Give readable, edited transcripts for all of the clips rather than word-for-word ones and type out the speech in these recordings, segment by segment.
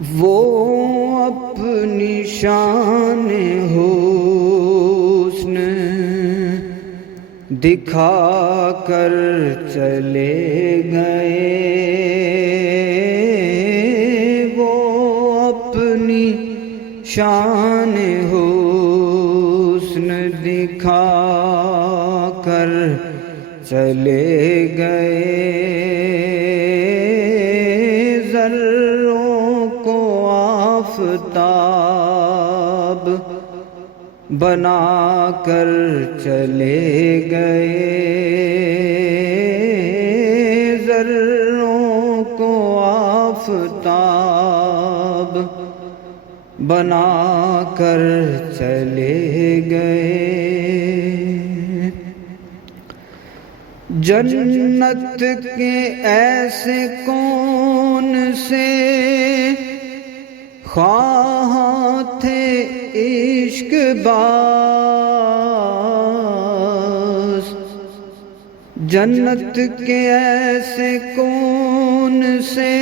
وہ اپنی شان حسن دکھا کر چلے گئے، وہ اپنی شان حسن دکھا کر چلے گئے، ذروں کو آفتاب بنا کر چلے گئے، ذروں کو آفتاب بنا کر چلے گئے۔ جنت کے ایسے کون سے خواہاں تھے عشق باز، جنت کے ایسے کون سے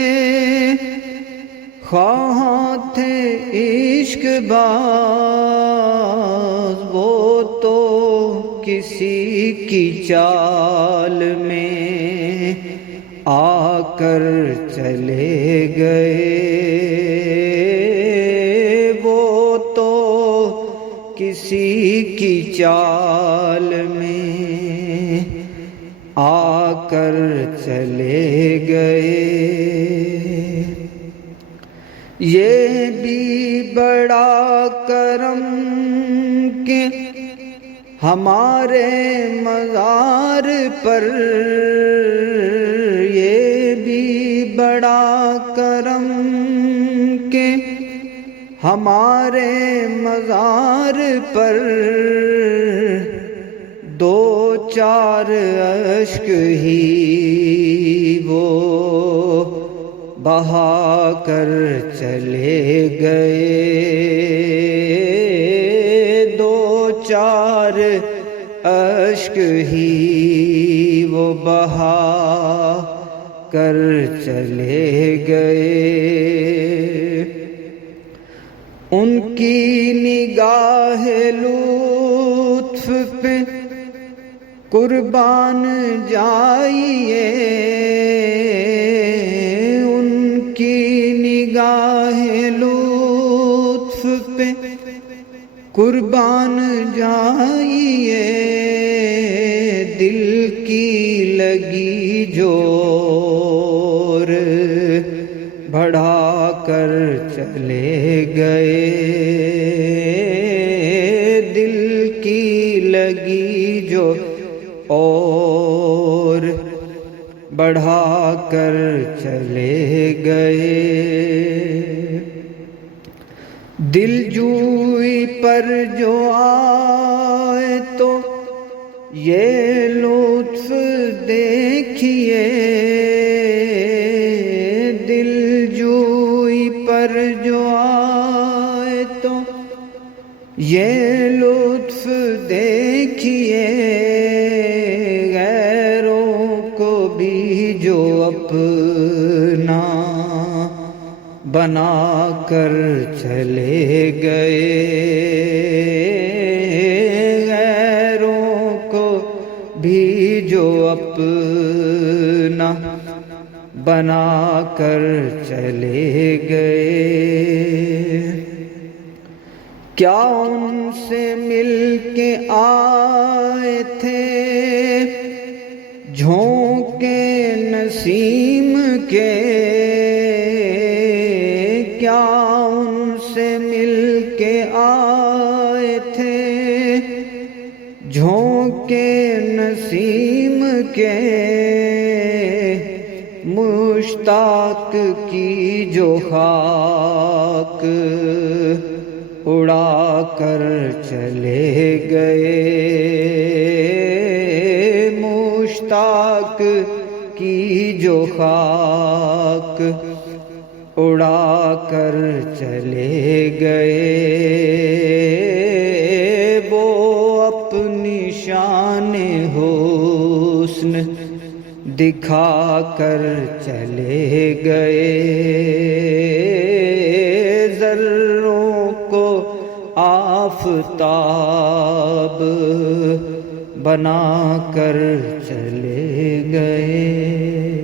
خواہاں تھے عشق باز، وہ تو کسی کی چال میں آ کر چلے گئے، وہ تو کسی کی چال میں آ کر چلے گئے۔ یہ بھی بڑا کرم کہ ہمارے مزار پر، یہ بھی بڑا کرم کہ ہمارے مزار پر دو چار اشک ہی وہ بہا کر چلے گئے، دو چار اشک ہی وہ بہا کر چلے گئے۔ ان کی نگاہ لطف پہ قربان جائیے، ان کی نگاہ لطف پہ قربان جائیے، دل کی لگی جور بڑھا کر چلے گئے، دل کی لگی جو اور بڑھا کر چلے گئے۔ دل جوئی پر جو آئے تو یہ لطف دیکھیے، دل جوئی پر جو آئے تو یہ لطف دیکھیے، غیروں کو بھی جو اپنا بنا کر چلے گئے، غیروں کو بھی جو اپنا بنا کر چلے گئے۔ کیا ان سے مل کے آئے تھے جھونکے نسیم کے، کیا ان سے مل کے آئے تھے جھونکے نسیم کے، مشتاق کی جو خاک اڑا کر چلے گئے، مشتاق کی جو خاک اڑا کر چلے گئے، وہ اپنی شان حسن دکھا کر چلے گئے، آفتاب بنا کر چلے گئے.